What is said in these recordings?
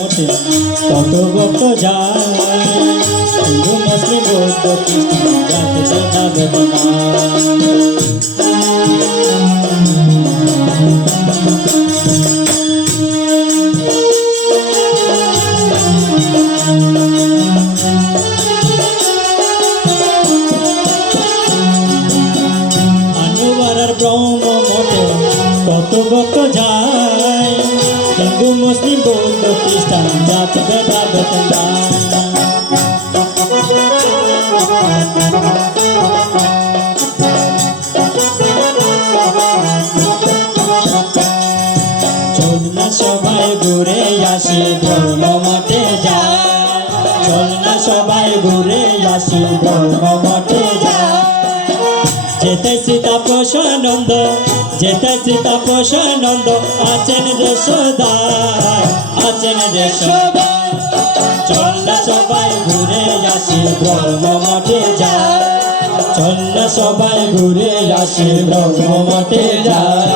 কত ভক্ত যায় হিন্দু মুসলিম বৌদ্ধ খ্রিস্টান জাতি ভেদাভেদ আনুবারার ব্রহ্ম মঠে কত ভক্ত যায় হিন্দু মুসলিম বৌদ্ধ খ্রিস্টান জাতি ভেদাভেদ চল না সবাই ঘুরে আসি ধর্ম মঠে যায় চল না সবাই ঘুরে আসি ধর্ম মঠে যায় যেতে সীতা প্রসানন্দ যেতে সীতা প্রসানন্দ আছেন যশোদা আছেন যশোদা চল না সবাই ঘুরে আসি ব্রহ্ম মঠে যায় চল না সবাই ঘুরে আসি ব্রহ্ম মঠে যায়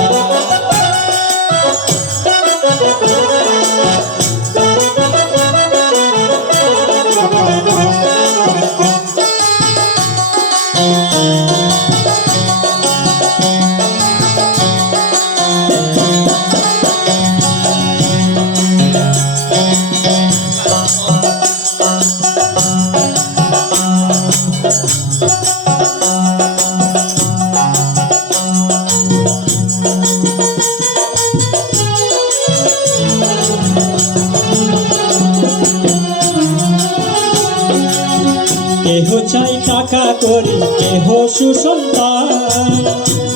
কেহ চাই টাকা করি কেহ সুসন্তান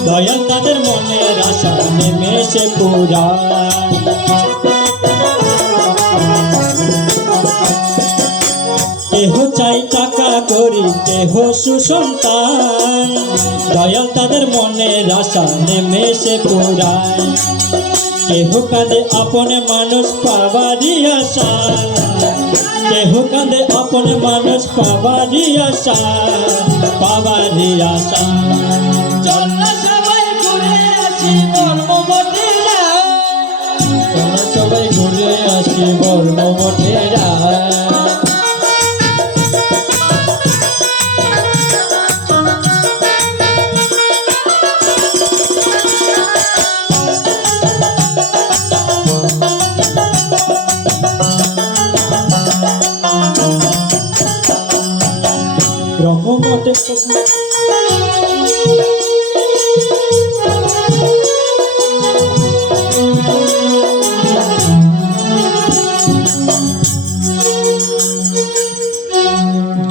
দয়াল তাদের মনের আশা নেমেছে পুরা কেহ চাই টাকা করি কেহ সুসন্তান দয়াল তাদের মনের আশা নেমেছে পুরায় কেহ কাঁদে আপনে মানুষ পাবারই আশা কেহ কাঁদে আপনে মানুষ পাবারই আশা পাবারই আশা চল না সবাই ঘুরে আসি ধর্ম মঠে যায় চল না সবাই ঘুরে আসি ধর্ম মঠে যায় ব্রহ্মমঠে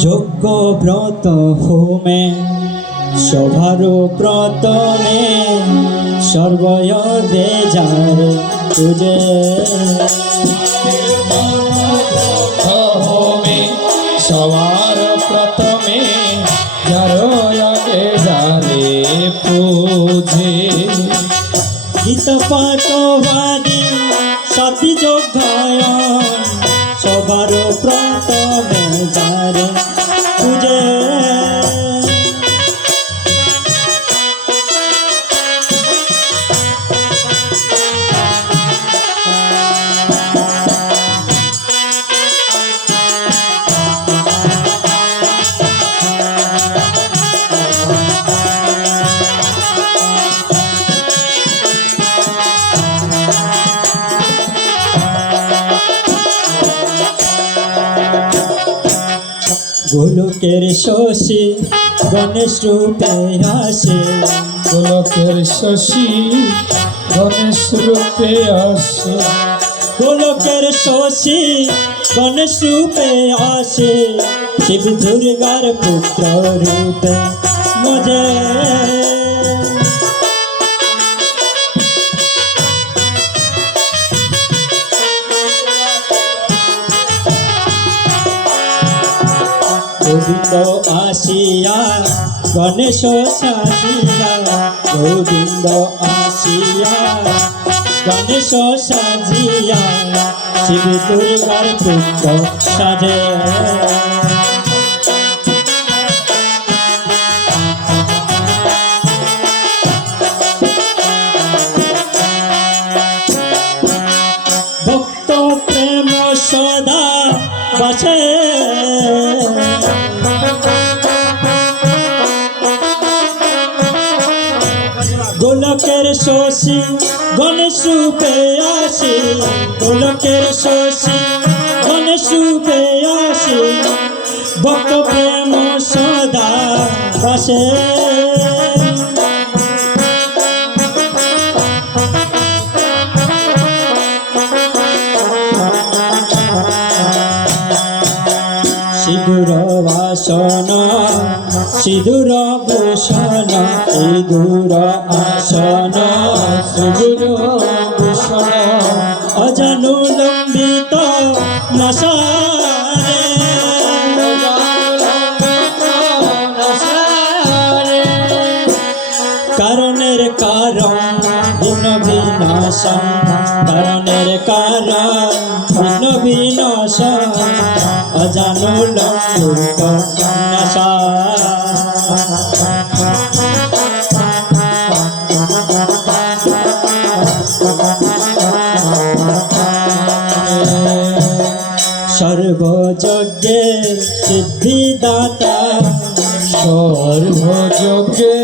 যোগ্য ব্রত হোমে সভার প্রথমে সর্বয়দে যারে তুজে হোমে সবার প্রথমে যারো আগে যারে পূজে গীত পাঠবাদী সতী যোগ্যায়ন সবার প্রথমে যারে তুজে গোলকের শশী গণেশ রূপে আসে গোলকের শশী গণেশ রূপে আসে গোলকের শশী গণেশ রূপে আসে শিব দুর্গার পুত্র রূপে মজে গোবিন্দ আসিয়া গণেশ সাজিয়া গোবিন্দ আসিয়া গণেশ সাজিয়া শিব দুর্গার পুত্র সাজে ভক্ত প্রেম সদা বাসে গোলকের শশী গণেশ রূপে আসে গোলকের শশী গণেশ রূপে আসে ভক্ত প্রেম সদা বাসে সিঁদুর বাসন সিঁদুর ভূষণ ইঁদুর আসন সিঁদুর ভূষণ অজানু লম্বিত নশারে কারণের কারণ ভিন্ন বিনাশন কারণের কারণ ভিন্ন বিনাশন অজানু লম্বিত নশা সর্বযজ্ঞে সিদ্ধিদাতা সর্বযজ্ঞে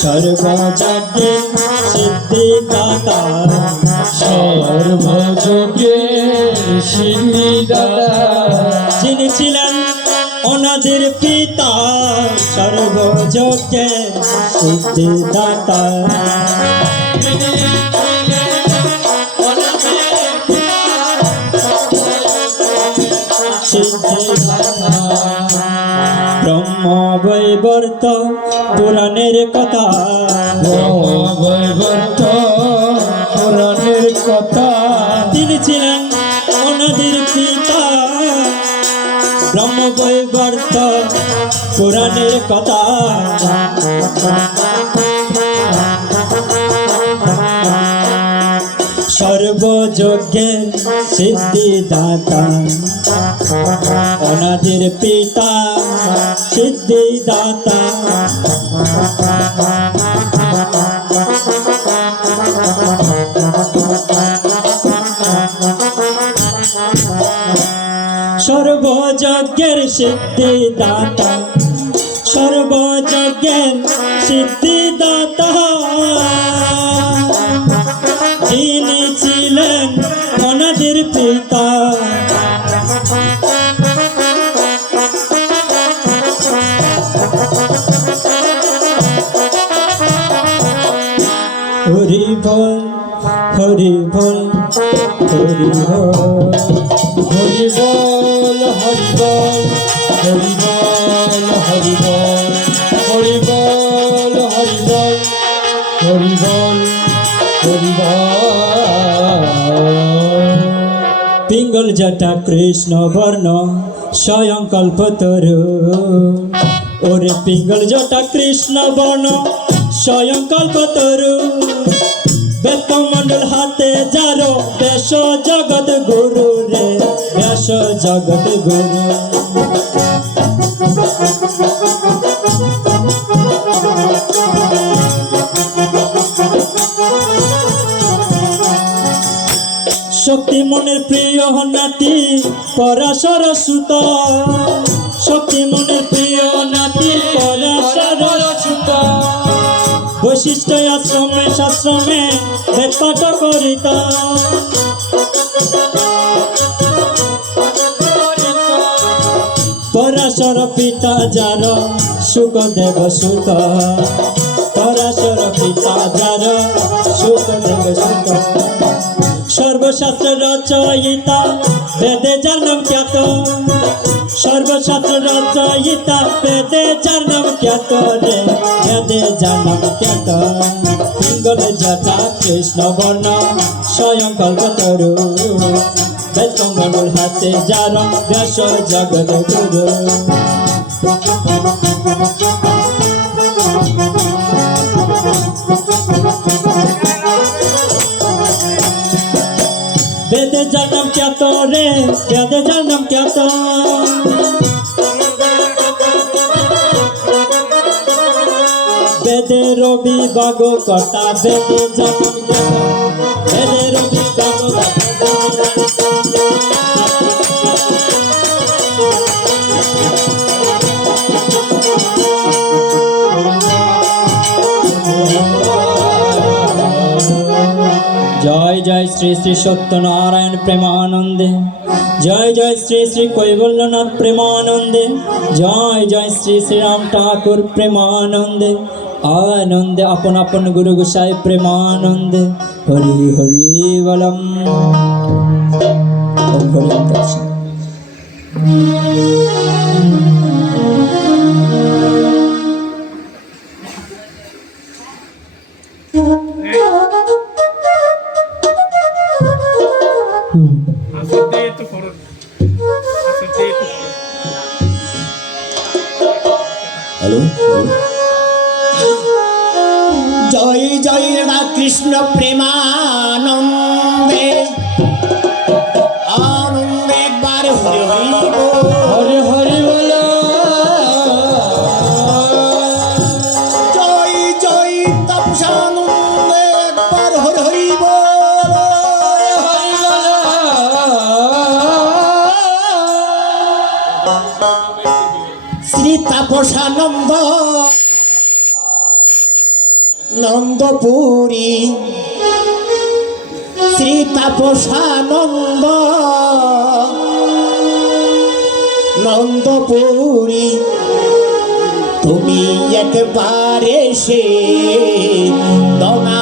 সর্বযজ্ঞে সিদ্ধিদাতা সর্বযজ্ঞে সিদ্ধিদাতা যিনি ছিলেন অনাদির পিতা সর্বযজ্ঞে সিদ্ধিদাতা ব্রহ্ম বৈবর্ত পুরাণের কথা বৈবর্ত পুরাণের কথা তিনি ছিলেন অনাদির পিতা ব্রহ্ম বৈবর্ত পুরাণের কথা সর্বযজ্ঞের সিদ্ধিদাতা অনাদির পিতা সিদ্ধিদাতা সর্বযজ্ঞের সিদ্ধিদাতা সর্বযজ্ঞের সিদ্ধিদাতা যিনি ছিলেন অনাদির পিতা হরি বল হরি বল হরি বল হরি বল হরি বল হরি বল হরি বল হরি বল হরি বল হরি বল হরি বল পিঙ্গল জটা কৃষ্ণ বর্ণ স্বয়ং কল্পতরু ওরে পিঙ্গল জটা কৃষ্ণ বর্ণ স্বয়ং কল্পতরু বেদমণ্ডল হাতে যারো বেশ জগৎ গুরু রে বেশ জগৎ গুরু শক্তি মনের প্রিয় নাতি পরাশর সুত শক্তি মনের প্রিয় নাতি পরাশর সুত বৈশিষ্ট্য আশ্রমে শাস্ত্রমে বেদ পাঠ করিত পরাশর পিতা যার সুখদেব সুত পরাশর পিতা যার সুখদেব সুত সর্বশাস্ত্র রচয়িতা বেদে যার নাম খ্যাত সর্বশাস্ত্র রচয়িতা বেদে যার নাম খ্যাত রে বেদে যার নাম খ্যাত পিঙ্গল জটা কৃষ্ণ বর্ণ স্বয়ং কল্পতরু বেদমণ্ডল হাতে যার ব্যাস জগৎ গুরু বেদে যার নাম খ্যাত রে বেদে যার নাম খ্যাত বেদে রবি বাগ কর্তা বেদে যার নাম খ্যাত বেদে রবি বাগ জয় জয় শ্রী শ্রী সত্যনারায়ণ প্রেমানন্দে, জয় জয় শ্রী শ্রী কৈবল্যনাথ প্রেমানন্দে, জয় জয় শ্রী শ্রীরাম ঠাকুর প্রেমানন্দে, আনন্দে আপন আপন গুরু গোসাই প্রেমানন্দে, হরি হরি বলম। ওম হরি ওম তৎসৎ। হ্যালো, জয় জয় রাধা কৃষ্ণ প্রেমানন্দে, আনন্দে একবার হরি হরি বল। হরি হরি বল। জয় জয় তাপসানন্দে একবার হরি হরি বল। শ্রী তাপসানন্দ নন্দপুরী, শ্রী তাপসানন্দ নন্দপুরী, তুমি একবার এসে দনা